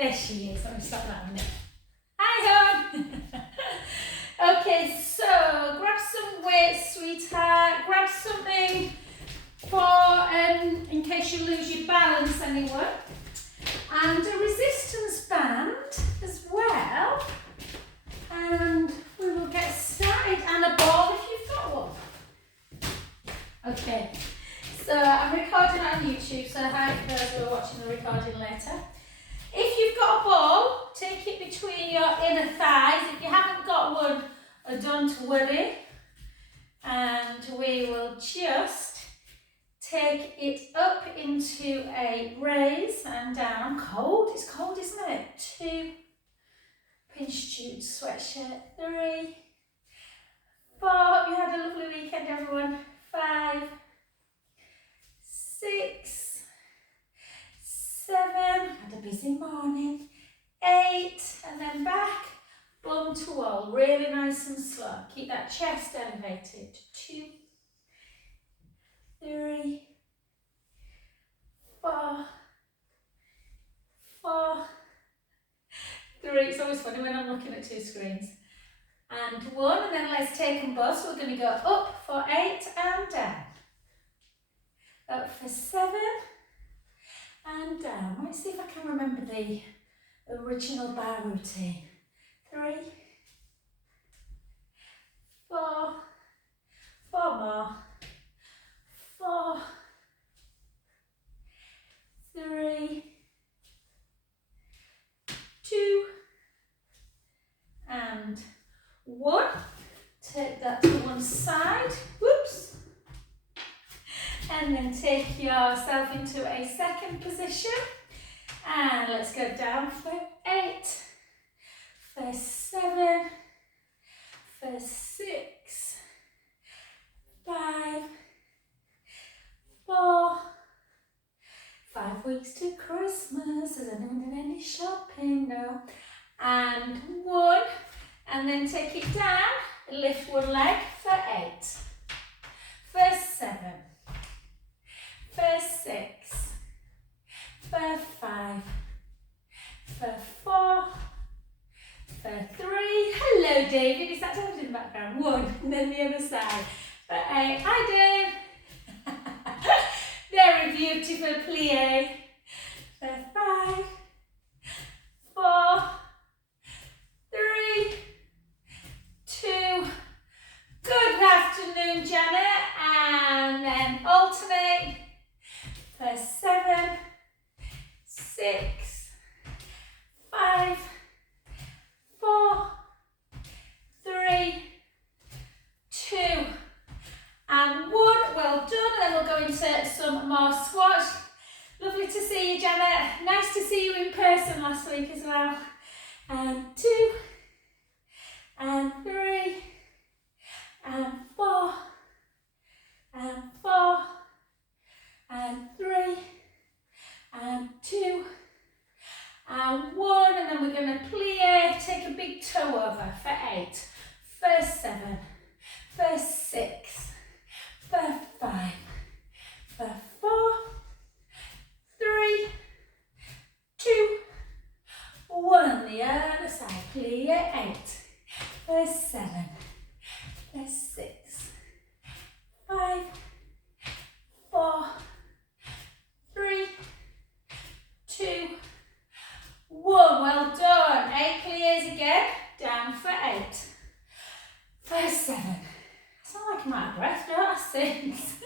There she is. Let me stop that a minute. Hi, hon. Okay, so grab some weights, sweetheart. Grab something for in case you lose your balance anywhere. And a resistance band as well. And we will get started. And a ball if you've got one. Okay, so I'm recording on YouTube, so hi for those who are watching the recording later. If you've got a ball, take it between your inner thighs. If you haven't got one, don't worry. And we will just take it up into a raise and down. Cold, it's cold, isn't it? 2, pinch tube sweatshirt, 3, 4, hope you had a lovely weekend everyone. 5, 6, 7, had a busy morning, 8, and then back, bum to wall, really nice and slow. Keep that chest elevated. 2, 3, 4, 3. It's always funny when I'm looking at 2 screens. And 1, and then let's take them both. So we're going to go up for 8 and down. Up for 7 and down. Let's see if I can remember the original bar routine. 3, 4, 4 more, 4, 3, 2, and 1. Take that to one side. Whoops. And then take yourself into a second position. And let's go down for 8, for 7, for 6, 5, 4, 5 weeks to Christmas. Has anyone done any shopping? No. And 1. And then take it down. Lift one leg for 8, for 7, for 6, for 5, for 4, for 3. Hello, David. Is that David in the background? 1. And then the other side. For 8. Hi, Dave. Very beautiful plie. For 5, 4, 3, 2. Good afternoon, Janet. And then alternate for 7, 6, 5, 4, 3, 2, and 1. Well done. And then we'll go into some more squats. Lovely to see you, Janet. Nice to see you in person last week as well. And 2, and 3, and 4, and 4, and 3, and 2, and 1. And then we're going to plie, take a big toe over for 8, for 7, for 6, for 5, for 4, 3, 2, 1. The other side, plie 8, for 7, for 6, 5, 4, 3, 2, 1. Well done. 8 plies again. Down for 8, for 7. I sound like I'm out of breath, don't I? 6.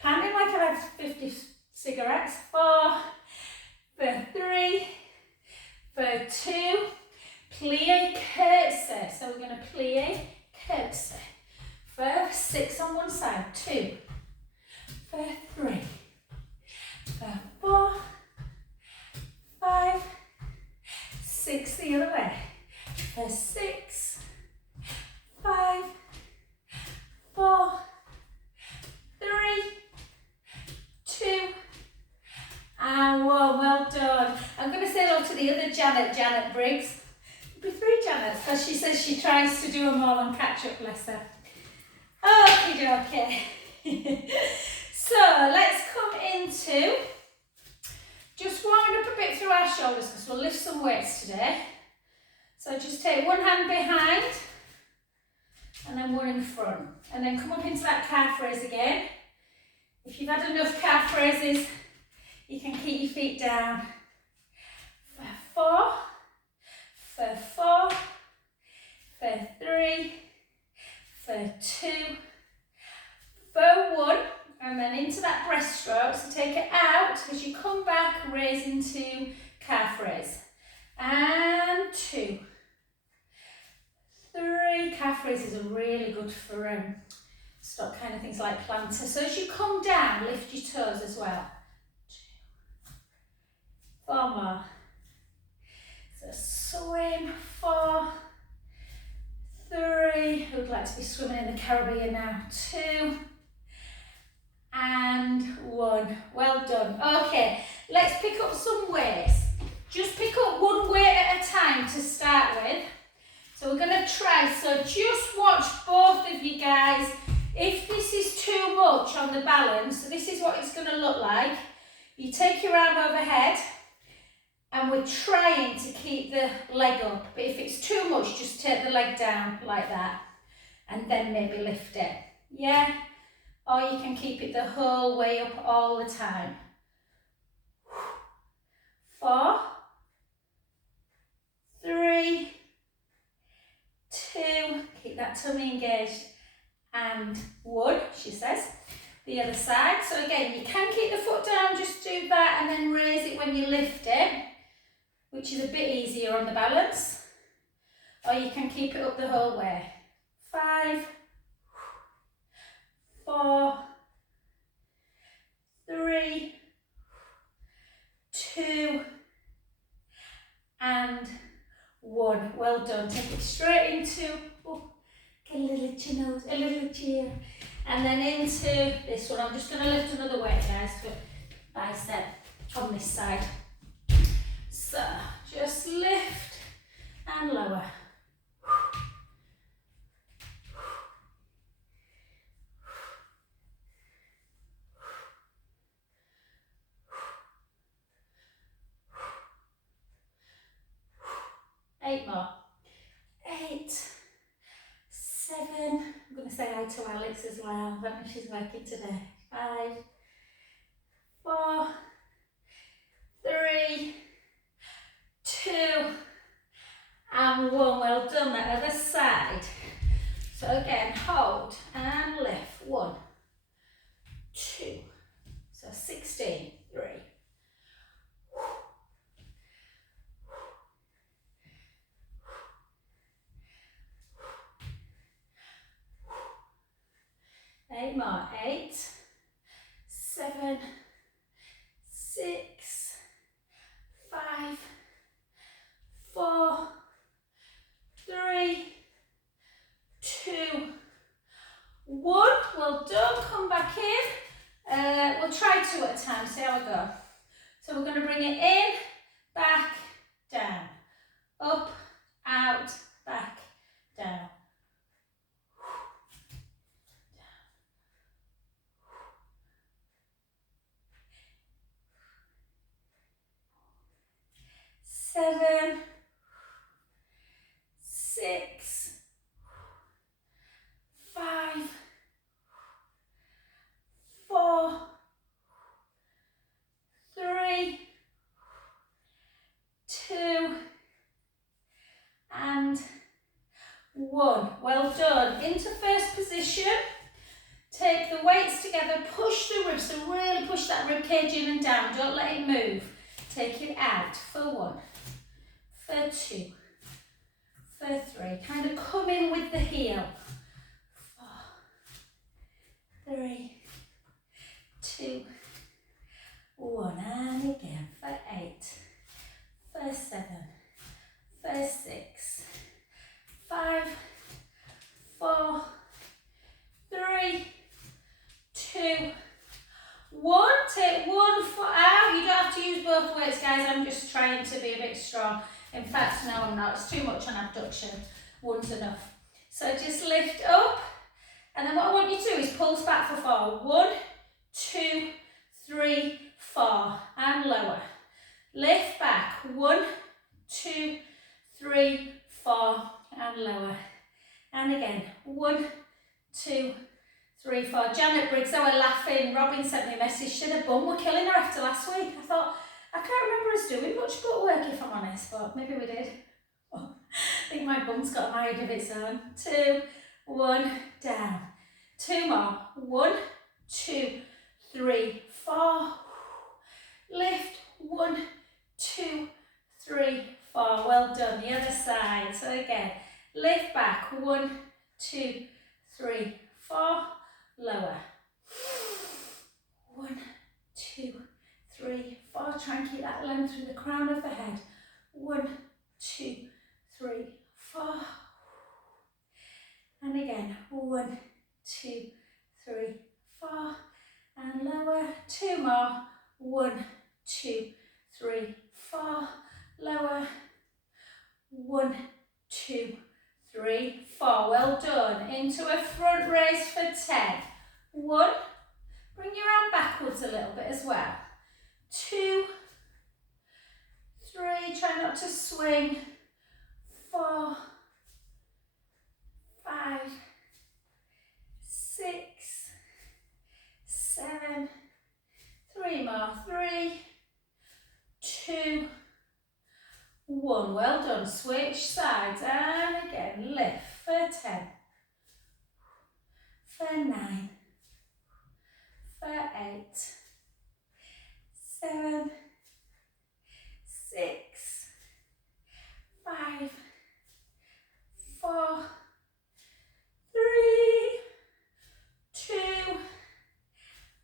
Panting like I've had 50 cigarettes. 4, for 3, for 2. Plie, curtsy. So we're going to plie, curtsy. For 6 on one side. 2, for 3, for 4, 5, 6 the other way. For 6, 5, 4, 3, 2, and 1. Well done. I'm going to say hello to the other Janet Briggs. There'll be 3 Janets because she says she tries to do them all and catch up, bless her. Okay. So let's come into just warming up a bit through our shoulders. shoulders because we'll lift some weights today. So just take one hand behind and then one in front. And then come up into that calf raise again. If you've had enough calf raises, you can keep your feet down. For 4, for 4, for 3, for 2, for 1, and then into that breaststroke. So take it out as you come back, raise into calf raise. And 2, 3. Calf raises are really good for stop kind of things like plantar. So as you come down, lift your toes as well. 2, 4 more. So swim, 4, 3. Who would like to be swimming in the Caribbean now? 2, and 1. Well done. Okay, let's pick up some weights. Just pick up one weight at a time to start with. So we're going to try, so just watch both of you guys. If this is too much on the balance, so this is what it's going to look like. You take your arm overhead and we're trying to keep the leg up. But if it's too much, just take the leg down like that and then maybe lift it. Yeah? Or you can keep it the whole way up all the time. 4, 3, 2, keep that tummy engaged, and 1, she says. The other side. So again, you can keep the foot down, just do that and then raise it when you lift it, which is a bit easier on the balance. Or you can keep it up the whole way. 5, 4, 3, 2, and 1. Well done. Take it straight into, get a little itchy nose, a little itchy ear. And then into this one. I'm just going to lift another weight, guys, for bicep on this side. So, just lift and lower. 8 more. 8, 7. I'm going to say hi to Alex as well. I don't know if she's working today. 5, 4, 3, 2, and 1. Well done. That other side. So again, hold and lift. 1, 2. So 16. 3. 8 more. 8, 7, 6, 5, 4, 3, 2, 1. Well done. Come back in. We'll try 2 at a time. See how we go. So we're going to bring it in, back, down, up, out, back, down. 7, 6, 5, 4, 3, 2, and 1. Well done. Into first position. Take the weights together, push the ribs, so really push that rib cage in and down. Don't let it move. Take it out for 1. For 2, for 3, kind of come in with the heel. 4, 3, 2, 1, and again for 8, for 7, for 6, 5, 4, 3, 2, 1. Take 1 foot out. You don't have to use both weights, guys. I'm just trying to be a bit strong. In fact, no, I'm not. It's too much on abduction. 1's enough. So just lift up. And then what I want you to do is pulse back for 4. 1, 2, 3, 4. And lower. Lift back. 1, 2, 3, 4, and lower. And again, 1, 2, 3, 4. Janet Briggs, they were laughing. Robin sent me a message. She said her bum were killing her after last week. I thought, I can't remember us doing much butt work if I'm honest, but maybe we did. Oh, I think my bum's got a mind of its own. 2, 1, down. 2 more. 1, 2, 3, 4. Lift. 1, 2, 3, 4. Well done. The other side. So again, lift back. 1, 2, 3, 4. Lower. 1, 2, 3, 4. Try and keep that length through the crown of the head. 1, 2, 3, 4. And again, 1, 2, 3, 4. And lower. 2 more. 1, 2, 3, 4. Lower. 1, 2, 3, 4. Well done. Into a front raise for 10. 1. Bring your arm backwards a little bit as well. 2, 3. Try not to swing. 4, 5, 6, 7. 3 more. 3, 2, 1. Well done. Switch sides and again lift for 10, for 9, for 8, 7, 6, 5, 4, 3, 2,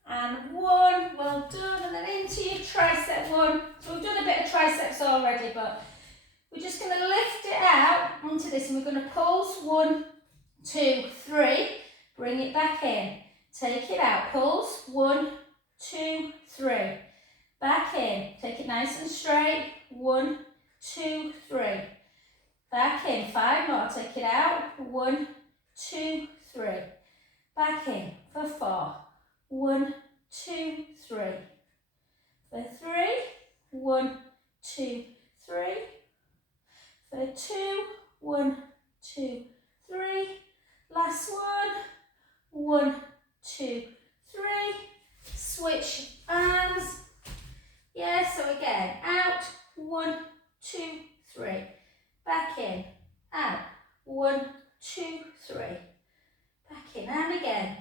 and 1. Well done. And then into your tricep 1. So we've done a bit of triceps already, but we're just going to lift it out onto this and we're going to pulse. 1, 2, 3. Bring it back in. Take it out. Pulse. 1, 2, 3. Back in. Take it nice and straight. 1, 2, 3. Back in. 5 more. Take it out. 1, 2, 3. Back in for 4. 1, 2, 3. For 3. 1, 2, 3. For 2. 1, 2, 3. Last one. 1, 2, 3. Switch arms. Yeah, so again, out. 1, 2, 3. Back in. Out. 1, 2, 3. Back in. And again.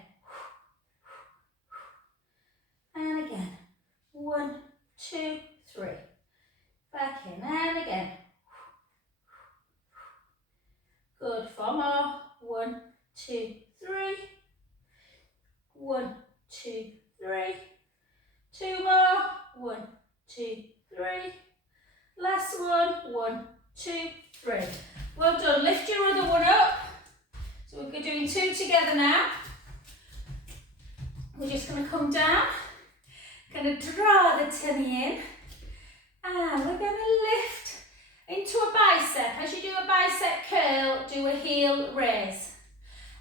And again. 1, 2, 3. Back in. And again. Good. 4 more. 1, 2, 3. 1, 2, 3. 2 more. 1, 2, 3. Last one. 1, 2, 3. Well done. Lift your other one up. So we're doing 2 together now. We're just going to come down. Going to draw the tummy in. And we're going to lift into a bicep. As you do a bicep curl, do a heel raise.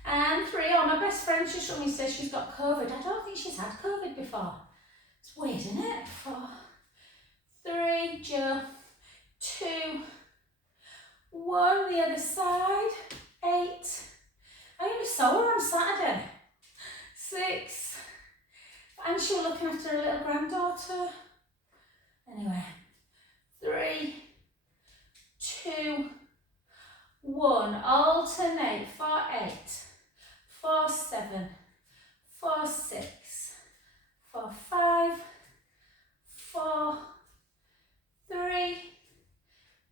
And 3. Oh, my best friend just told me, says she's got COVID. I don't think she's had COVID before. It's weird, isn't it? 4, 3, Joe. 2, 1. The other side. 8. I only saw her on Saturday. 6. And she was looking after her little granddaughter. Anyway. 3, 2, 1. Alternate. 4, 8. 4, 7. 4, 6. 4, 5. 4, 3,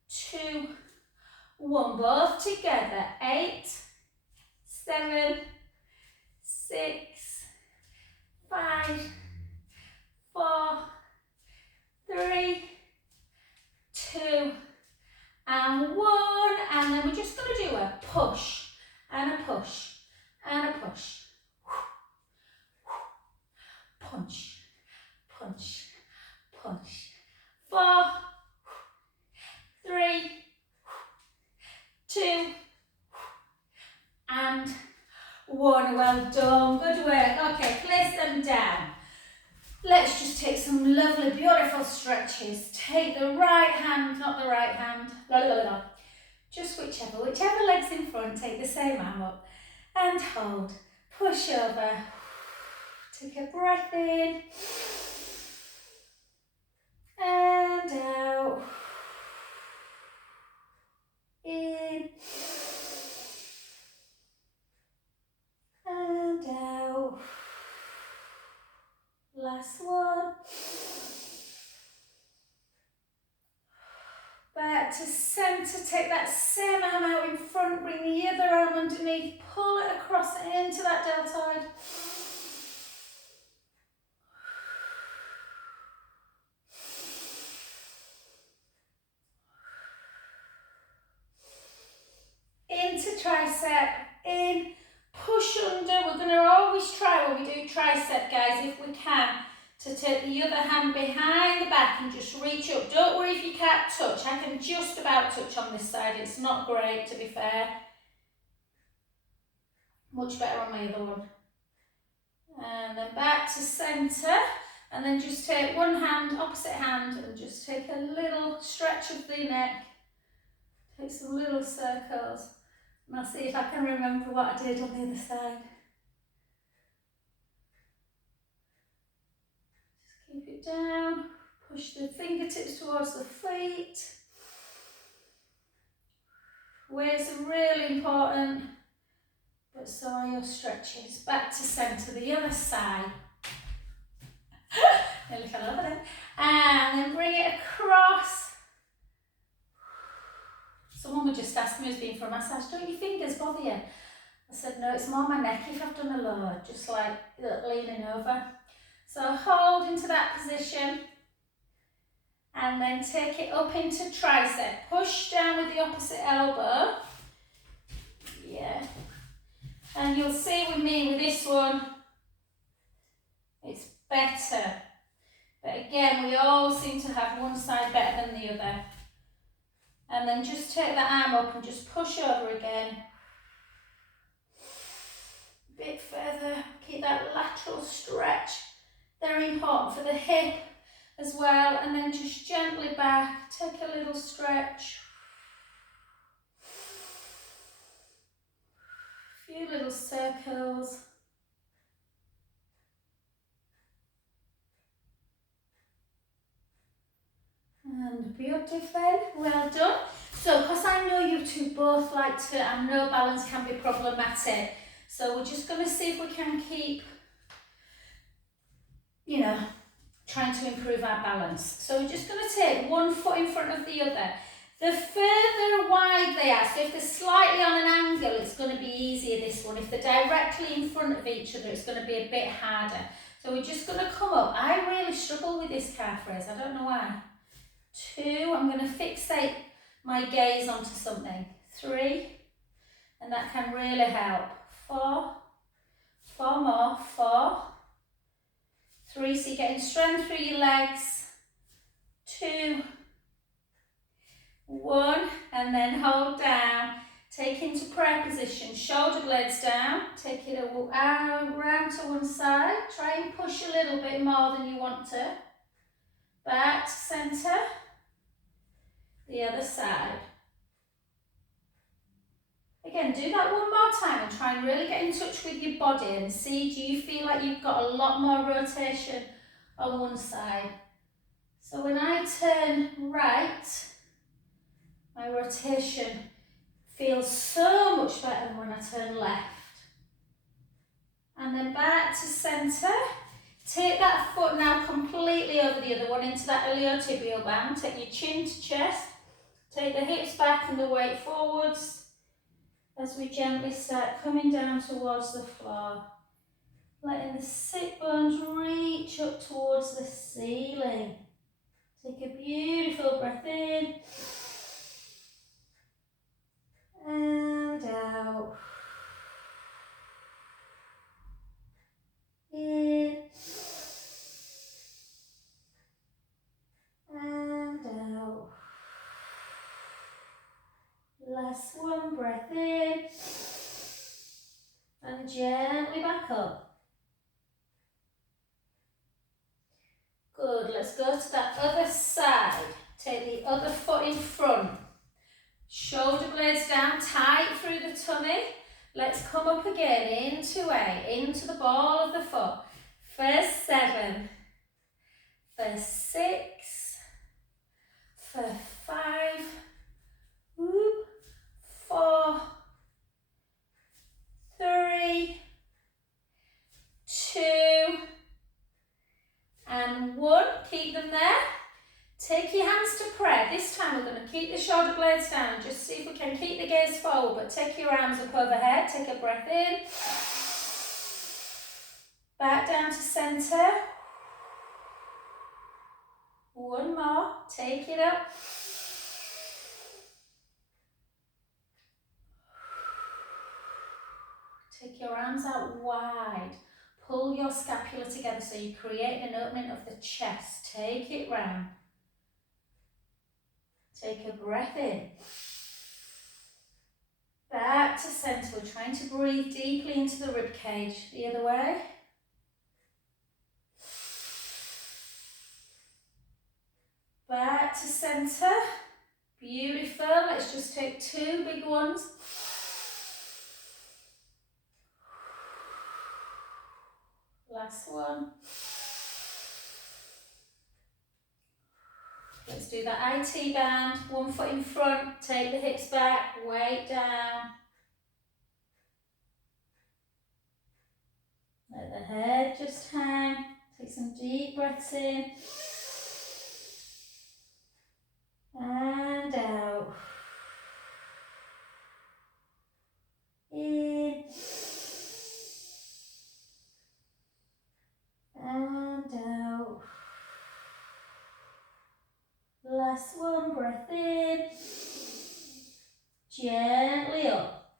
2, 1. Both together. 8, 7, 6, 5, 4, 3, 2, and 1. And then we're just going to do a push and a push and a push. Punch, punch, punch. 4, 3, 2, and 1. Well done. Good work. Okay, place them down. Let's just take some lovely lovely, beautiful stretches. Take the right hand, not the right hand, la la la, just whichever leg's in front, take the same arm up and hold. Push over, take a breath in and out, in and out. Last one. Back to centre, take that same arm out in front, bring the other arm underneath, pull it across into that deltoid. Into tricep, in, push under. We're going to always try when we do tricep, guys, if we can, to take the other hand behind the back and just reach up. Don't worry if you can't touch. I can just about touch on this side. It's not great, to be fair. Much better on my other one. And then back to centre. And then just take one hand, opposite hand, and just take a little stretch of the neck. Take some little circles. And I'll see if I can remember what I did on the other side. Just keep it down. Push the fingertips towards the feet. Weights are really important, but so are your stretches. Back to centre, the other side. Nearly fell over there. And then bring it across. Someone would just ask me who's been for a massage, don't your fingers bother you? I said, no, it's more my neck if I've done a load, just like leaning over. So hold into that position. And then take it up into tricep. Push down with the opposite elbow. Yeah. And you'll see with me with this one, it's better. But again, we all seem to have one side better than the other. And then just take that arm up and just push over again. A bit further. Keep that lateral stretch. Very important for the hip as well. And then just gently back. Take a little stretch. A few little circles. And beautiful, well done. So, because I know you two both like to, I know balance can be problematic, so we're just going to see if we can keep, you know, trying to improve our balance. So we're just going to take one foot in front of the other. The further wide they are, so if they're slightly on an angle, it's going to be easier, this one. If they're directly in front of each other, it's going to be a bit harder. So we're just going to come up. I really struggle with this calf raise, I don't know why. 2, I'm going to fixate my gaze onto something. 3, and that can really help. 4, 4 more, 4, 3, so you're getting strength through your legs. 2, 1, and then hold down. Take into prayer position, shoulder blades down. Take it around to one side. Try and push a little bit more than you want to. Back to centre. The other side. Again, do that one more time and try and really get in touch with your body and see, do you feel like you've got a lot more rotation on one side? So when I turn right, my rotation feels so much better than when I turn left. And then back to centre. Take that foot now completely over the other one into that iliotibial band. Take your chin to chest. Take the hips back and the weight forwards as we gently start coming down towards the floor. Letting the sit bones reach up towards the ceiling. Take a beautiful breath in and out. In and out. Last one, breath in and gently back up. Good, let's go to other foot in front. Shoulder blades down, tight through the tummy. Let's come up again into the ball of the foot. For 7, for 6, for 5, 4, 3, 2, and 1. Keep them there. Take your hands to prayer. This time we're going to keep the shoulder blades down. Just see if we can keep the gaze forward, but take your arms up overhead. Take a breath in. Back down to center. 1 more. Take it up. Take your arms out wide. Pull your scapula together so you create an opening of the chest. Take it round. Take a breath in. Back to center. We're trying to breathe deeply into the rib cage. The other way. Back to center. Beautiful. Let's just take 2 big ones. Last one. Let's do that IT band. 1 foot in front. Take the hips back. Weight down. Let the head just hang. Take some deep breaths in. And out. In. And out. Last one, breath in. Gently up.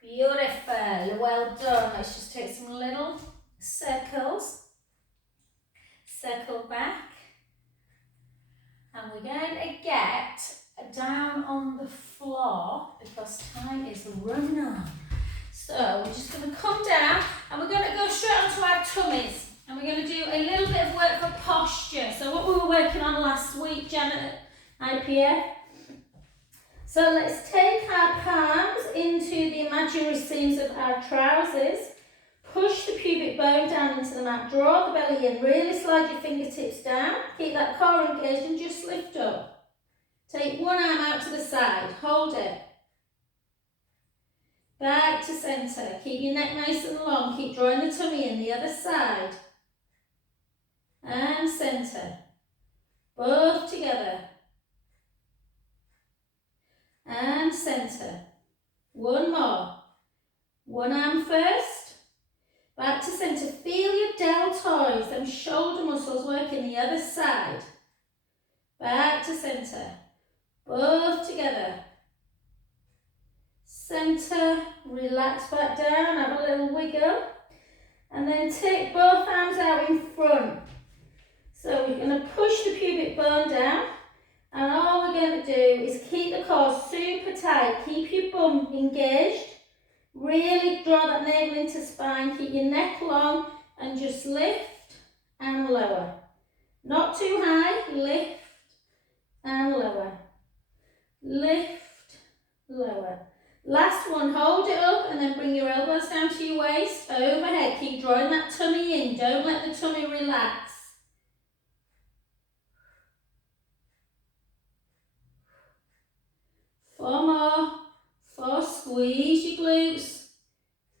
Beautiful, well done. Let's just take some little circles. Circle back. And we're going to get down on the floor because time is running on. So we're just going to come down and we're going to go straight onto our tummies. And we're going to do a little bit of work for posture. So what we were working on last week, Janet, IPF. So let's take our palms into the imaginary seams of our trousers. Push the pubic bone down into the mat. Draw the belly in. Really slide your fingertips down. Keep that core engaged and just lift up. Take one arm out to the side. Hold it. Back to centre. Keep your neck nice and long. Keep drawing the tummy in. The other side. And centre. Both together. And centre. One more. One arm first. Back to centre. Feel your deltoids, them shoulder muscles working the other side. Back to centre. Both together. Centre. Relax back down. Have a little wiggle. And then take both arms out in front. So we're going to push the pubic bone down. And all we're going to do is keep the core super tight. Keep your bum engaged. Really draw that navel into spine. Keep your neck long and just lift and lower. Not too high. Lift and lower. Lift, lower. Last one. Hold it up and then bring your elbows down to your waist. Overhead. Keep drawing that tummy in. Don't let the tummy relax. Four more. 4, squeeze your glutes.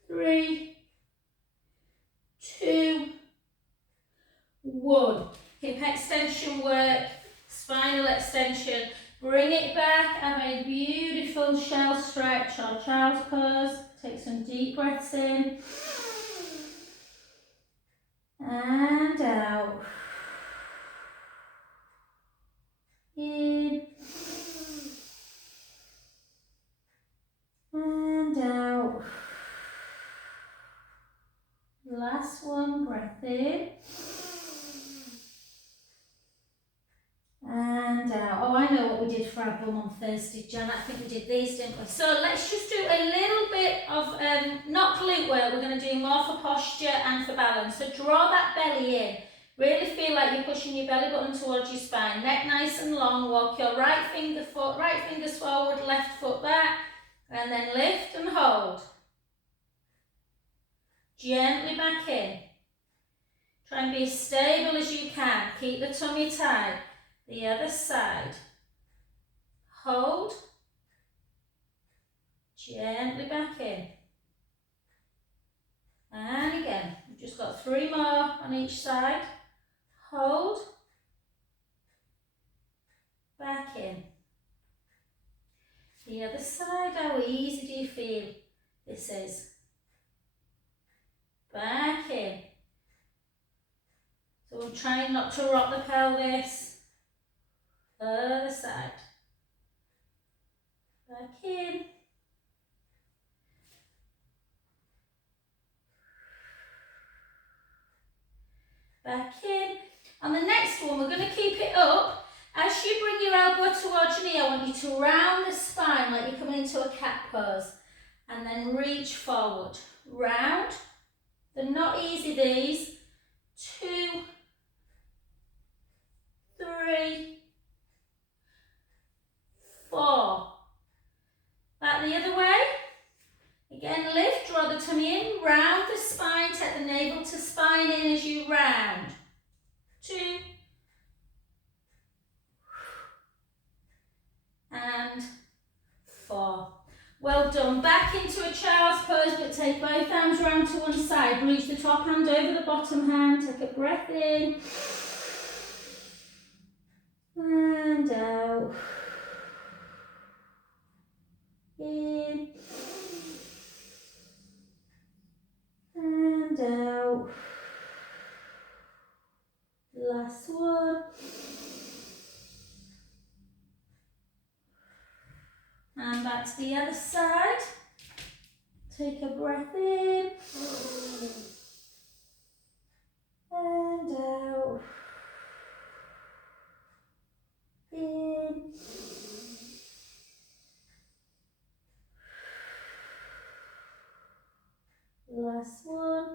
3, 2, 1. Hip extension work, spinal extension. Bring it back. Have a beautiful shell stretch or child's pose. Take some deep breaths in. And out. In. And out. Last one, breath in. And out. Oh, I know what we did for our bum on Thursday, Jan. I think we did these, didn't we? So let's just do a little bit of, not glute work. We're going to do more for posture and for balance. So draw that belly in. Really feel like you're pushing your belly button towards your spine. Neck nice and long. Walk your right fingers forward, left foot back, and then lift and hold. Gently back in. Try and be as stable as you can. Keep the tummy tight. The other side. Hold. Gently back in. And again. We've just got 3 more on each side. Hold. Back in. The other side. How easy do you feel this is? Back in. So we're trying not to rock the pelvis. Other side. Back in. Back in. On the next one, we're going to keep it up. As you bring your elbow towards your knee, I want you to round the spine like you're coming into a cat pose. And then reach forward. Round. They're not easy, these. 2, 3, 4. Back the other way. Again, lift, draw the tummy in, round the spine, take the navel to spine in as you round. 2. And 4. Well done. Back into a child's pose, but take both arms round to one side. Reach the top hand over the bottom hand. Take a breath in. And out. In. And out. Last one. And back to the other side. Take a breath in. And out. In. Last one.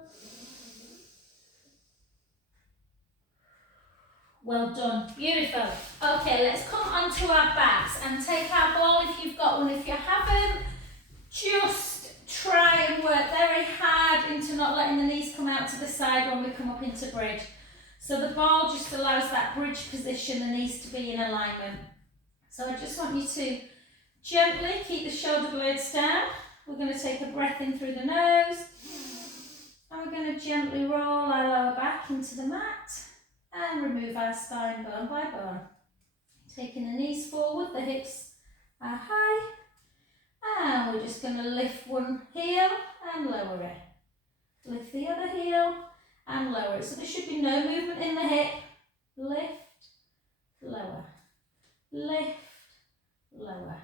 Well done. Beautiful. Okay, let's come onto our backs and take our ball if you've got one. If you haven't, just try and work very hard into not letting the knees come out to the side when we come up into bridge. So the ball just allows that bridge position, the knees to be in alignment. So I just want you to gently keep the shoulder blades down. We're going to take a breath in through the nose. And we're going to gently roll our lower back into the mat. And remove our spine bone by bone. Taking the knees forward, the hips are high. And we're just going to lift one heel and lower it. Lift the other heel and lower it. So there should be no movement in the hip. Lift, lower. Lift, lower.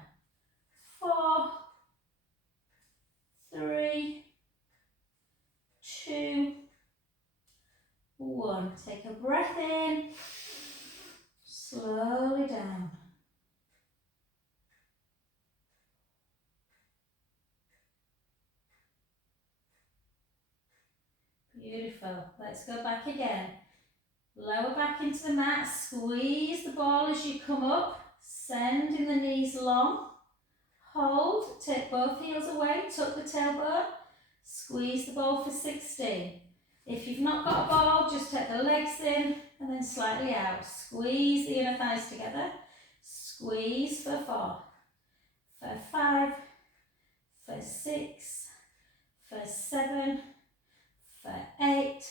4, 3, 2, 1. Take a breath in, slowly down. Beautiful. Let's go back again. Lower back into the mat, squeeze the ball as you come up, sending the knees long. Hold, take both heels away, tuck the tailbone, squeeze the ball for 16. If you've not got a ball, just take the legs in and then slightly out. Squeeze the inner thighs together. Squeeze for 4, for 5, for 6, for 7, for 8,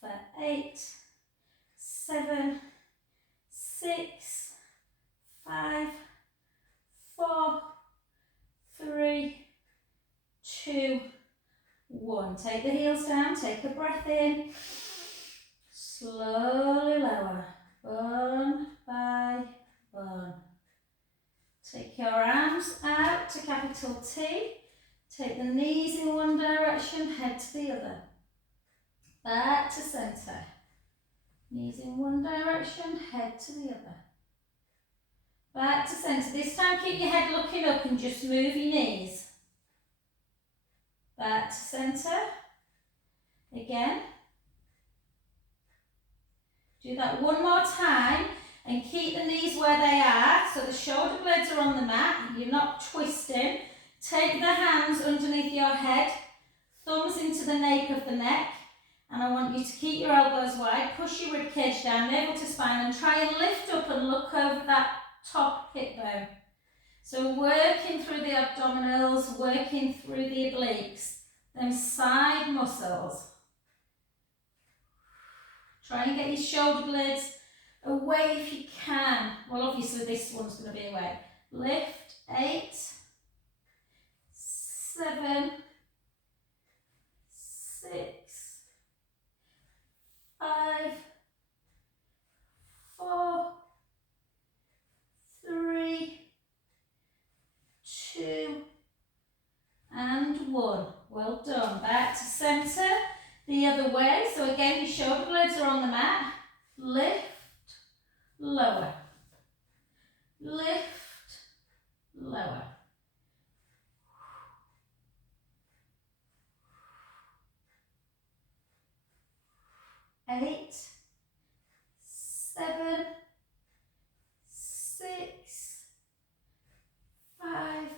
for 8, 7, 6, 5, 4, 3, 2, 1. Take the heels down, take a breath in, slowly lower, bone by bone. Take your arms out to capital T, take the knees in one direction, head to the other. Back to centre. Knees in one direction, head to the other. Back to centre. This time keep your head looking up and just move your knees. Back to centre. Again. Do that one more time and keep the knees where they are, so the shoulder blades are on the mat, you're not twisting. Take the hands underneath your head, thumbs into the nape of the neck, and I want you to keep your elbows wide, push your rib cage down, navel to spine, and try and lift up and look over that top hip bone. So working through the abdominals, working through the obliques, them side muscles. Try and get your shoulder blades away if you can. Well, obviously this one's going to be away. Lift, 8, 7, 6, 5, 4, 3, 2, and 1. Well done. Back to centre, the other way. So again, your shoulder blades are on the mat. Lift, lower. Lift, lower. Eight, 7, 6, 5,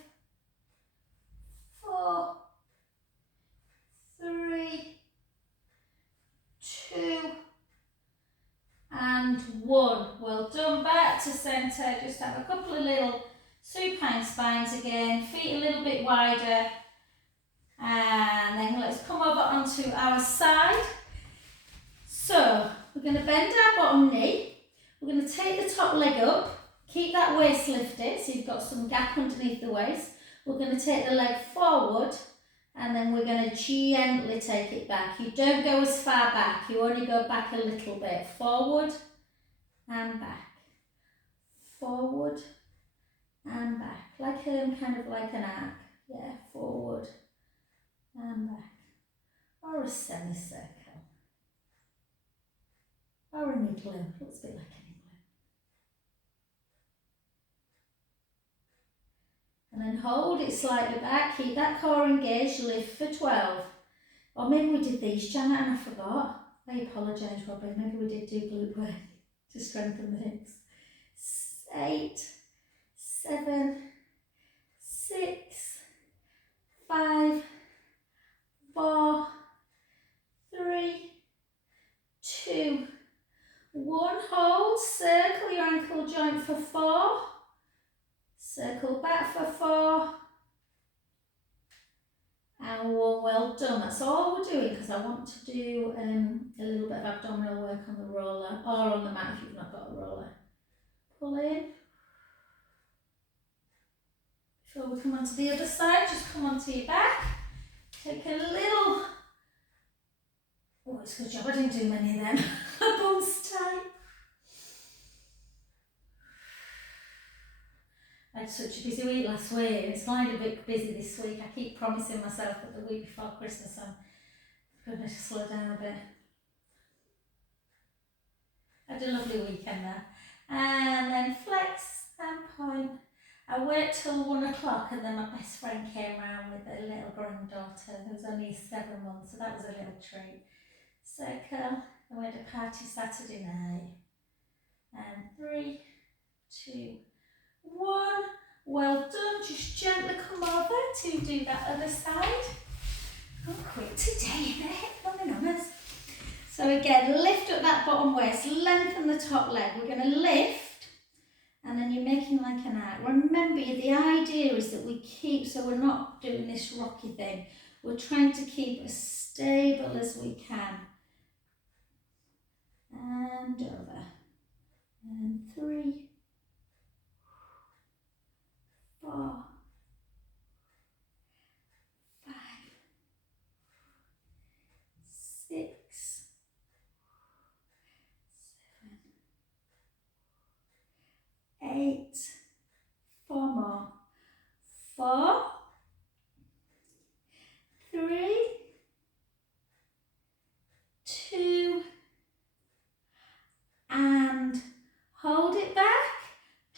4, 3, 2, and 1. Well done. Back to centre. Just have a couple of little supine spines again. Feet a little bit wider. And then let's come over onto our side. So we're going to bend our bottom knee. We're going to take the top leg up. Keep that waist lifted so you've got some gap underneath the waist. We're going to take the leg forward and then we're going to gently take it back. You don't go as far back, you only go back a little bit. Forward and back. Forward and back. Like kind of like an arc. Yeah, forward and back. Or a semicircle. Or an igloo. Looks a bit like an igloo. And then hold it slightly back, keep that core engaged, lift for 12. Or maybe we did these, Janet, and I forgot. I apologise, Robin. Maybe we did do glute work to strengthen the hips. 8, 7, 6, 5, 4, 3, 2, 1. Hold, circle your ankle joint for 4. Circle back for 4. And 1. Well done. That's all we're doing because I want to do a little bit of abdominal work on the roller or on the mat if you've not got a roller. Pull in. Before we come onto the other side, just come onto your back. Take a little. Oh, it's a good job I didn't do many of them. Bumps tight. I had such a busy week last week. It's kind of a bit busy this week. I keep promising myself that the week before Christmas I'm going to slow down a bit. I had a lovely weekend there. And then flex and point. I worked till 1 o'clock and then my best friend came round with a little granddaughter who was only 7 months, so that was a little treat. Circle. I went to party Saturday night. And 3, 2, 1. Well done. Just gently come over to do that other side. I'm quick today, isn't it? Running on us. So again, lift up that bottom waist, lengthen the top leg. We're going to lift, and then you're making like an arc. Remember, the idea is that we keep, so we're not doing this rocky thing. We're trying to keep as stable as we can. And over. And 3, 4, 5, 6, 7, 8, 4 more. 4, 3, 2, and hold it back,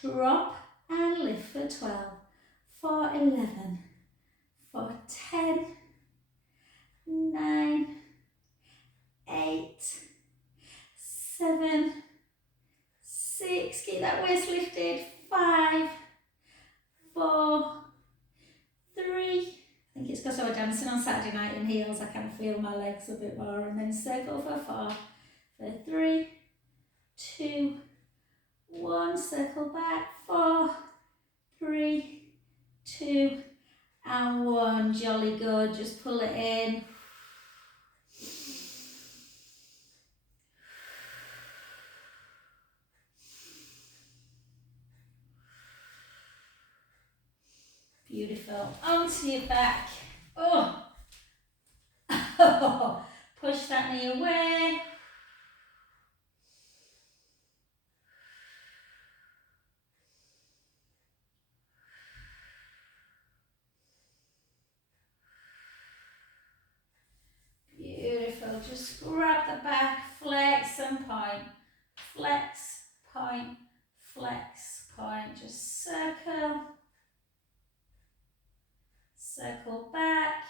drop and lift for 12, for 11, for 10, 9, 8, 7, 6, keep that waist lifted, 5, 4, 3, I think it's because I was dancing on Saturday night in heels, I can feel my legs a bit more, and then circle for 4, for 3, 2, 1, circle back, 4, 3, 2, and 1, jolly good, just pull it in. Beautiful. Onto your back. Oh. Push that knee away. Beautiful. Just grab the back, flex and point. Flex, point, flex, point. Just circle. Circle back.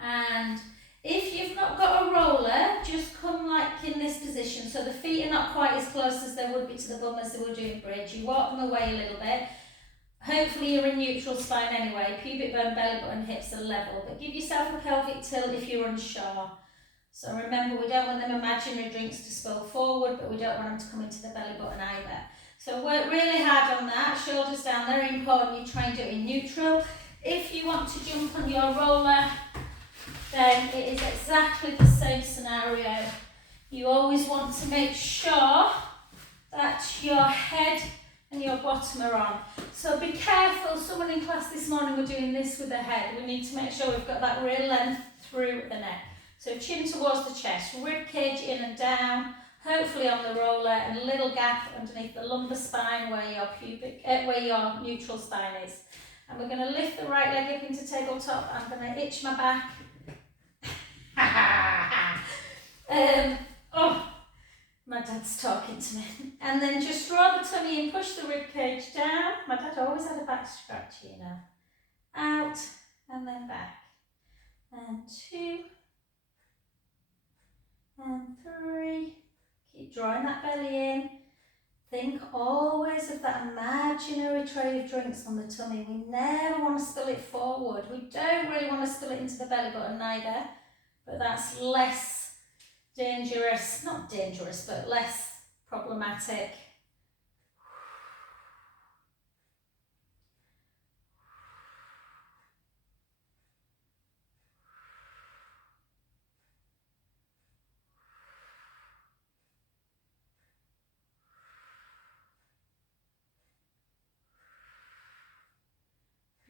And if you've not got a roller, just come like in this position. So the feet are not quite as close as they would be to the bum as they would do in bridge. You walk them away a little bit. Hopefully you're in neutral spine anyway. Pubic bone, belly button, hips are level. But give yourself a pelvic tilt if you're unsure. So remember, we don't want them imaginary drinks to spill forward, but we don't want them to come into the belly button either. So work really hard on that. Shoulders down, very important. You try and do it in neutral. If you want to jump on your roller, then it is exactly the same scenario. You always want to make sure that your head and your bottom are on. So be careful, someone in class this morning were doing this with the head. We need to make sure we've got that real length through the neck. So chin towards the chest, rib cage in and down, hopefully on the roller, and a little gap underneath the lumbar spine where your neutral spine is. And we're going to lift the right leg up into tabletop. I'm going to itch my back. Oh, my dad's talking to me. And then just draw the tummy and push the rib cage down. My dad always had a back scratch, you know. Out and then back. And 2 and 3. Keep drawing that belly in. Think always of that imaginary tray of drinks on the tummy. We never want to spill it forward. We don't really want to spill it into the belly button either. But that's less dangerous, not dangerous, but less problematic.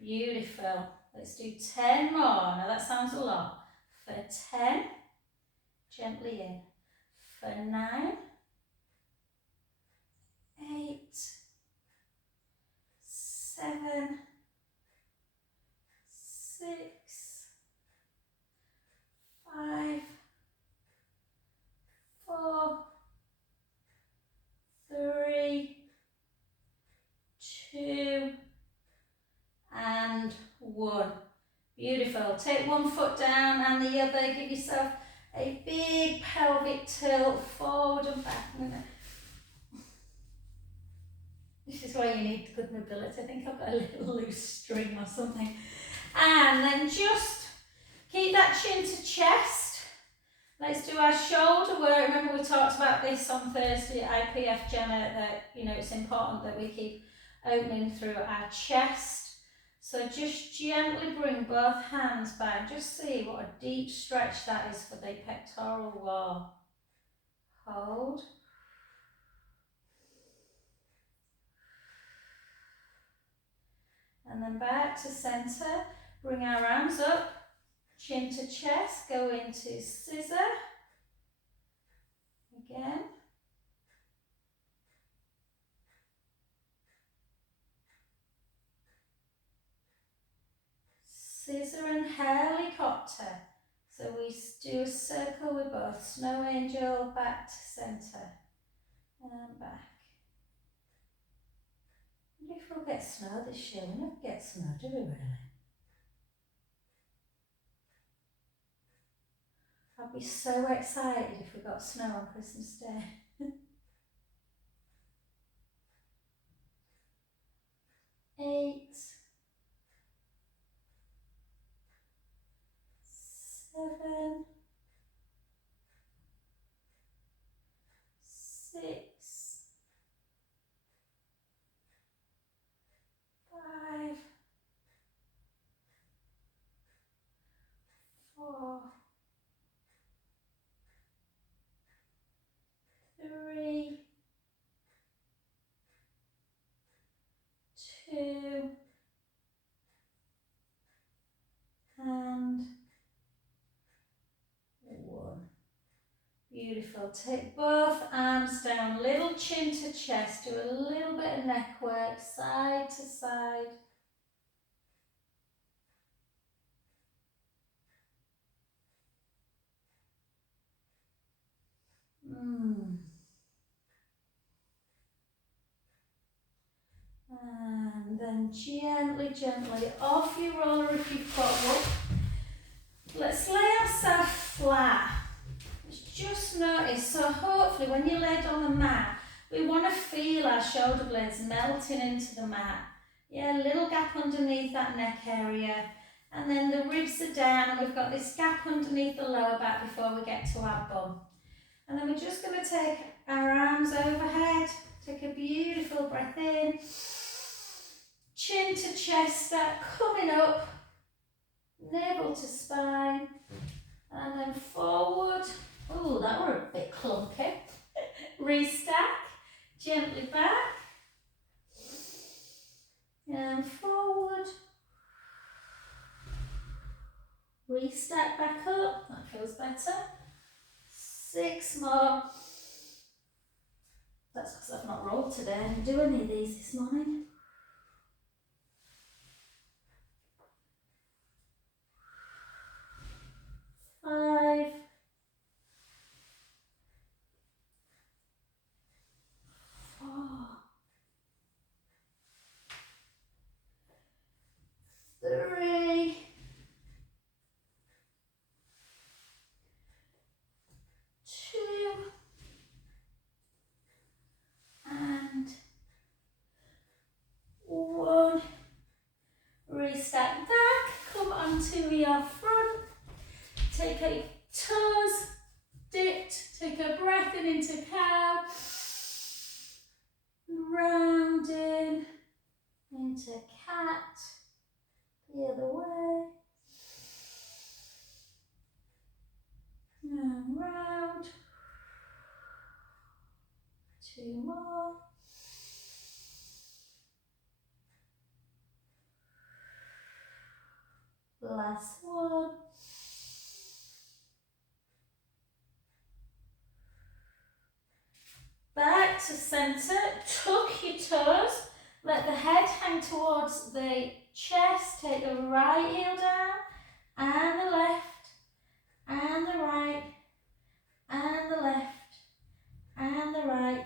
Beautiful. Let's do 10 more. Now that sounds a lot. For 10, gently in. For 9, 8, 7, 6, 5, 4, 3, 2, and 1. Beautiful. Take one foot down and the other. Give yourself a big pelvic tilt forward and back. This is why you need good mobility. I think I've got a little loose string or something. And then just keep that chin to chest. Let's do our shoulder work. Remember we talked about this on Thursday at IPF, Jenna, that it's important that we keep opening through our chest. So just gently bring both hands back. Just see what a deep stretch that is for the pectoral wall. Hold. And then back to center. Bring our arms up. Chin to chest. Go into scissor. Again. Scissor and helicopter. So we do a circle with both. Snow angel, back to centre. And back. I wonder if we'll get snow this year. We never get snow, do we really? I'd be so excited if we got snow on Christmas Day. Beautiful. Take both arms down, little chin to chest, do a little bit of neck work, side to side. And then gently, gently off your roller if you've got one. Let's lay ourselves flat. Let's just notice, so hopefully when you're laid on the mat, we want to feel our shoulder blades melting into the mat. Yeah, a little gap underneath that neck area. And then the ribs are down and we've got this gap underneath the lower back before we get to our bum. And then we're just going to take our arms overhead. Take a beautiful breath in. Chin to chest, start coming up. Navel to spine. And then forward. Oh, that were a bit clunky. Restack. Gently back. And forward. Restack back up. That feels better. 6 more. That's because I've not rolled today. I didn't do any of these this morning. 5. 4. 3. 2. And 1. Restack back, come onto your front, take a toes dipped, take a breath in into cow, round in, into cat, the other way, and round, 2 more. Last one. Back to centre, tuck your toes, let the head hang towards the chest, take the right heel down, and the left, and the right, and the left, and the right,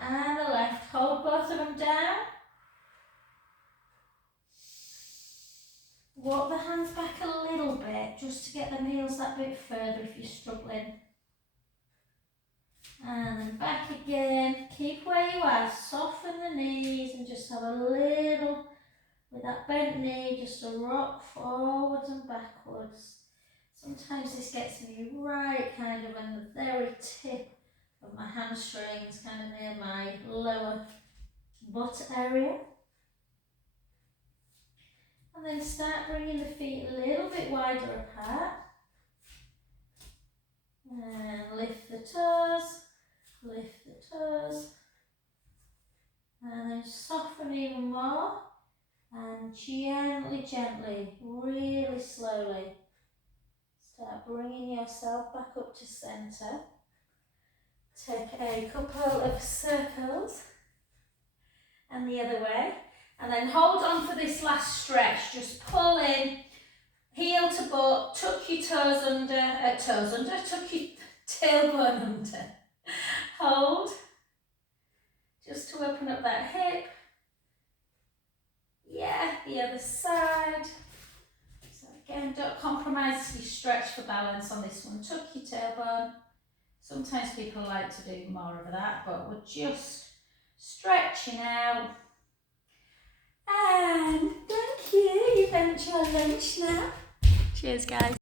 and the left. Hold both of them down. Walk the hands back a little bit, just to get the heels that bit further if you're struggling. And then back again. Keep where you are, soften the knees and just have a little, with that bent knee, just a rock forwards and backwards. Sometimes this gets me right kind of on the very tip of my hamstrings, kind of near my lower butt area. And then start bringing the feet a little bit wider apart. And lift the toes, lift the toes. And then soften even more. And gently, gently, really slowly, start bringing yourself back up to centre. Take a couple of circles. And the other way. And then hold on for this last stretch. Just pull in, heel to butt, tuck your toes under, tuck your tailbone under. Hold, just to open up that hip. Yeah, the other side. So again, don't compromise your stretch for balance on this one. Tuck your tailbone. Sometimes people like to do more of that, but we're just stretching out. And thank you, you've enjoyed lunch now. Cheers guys.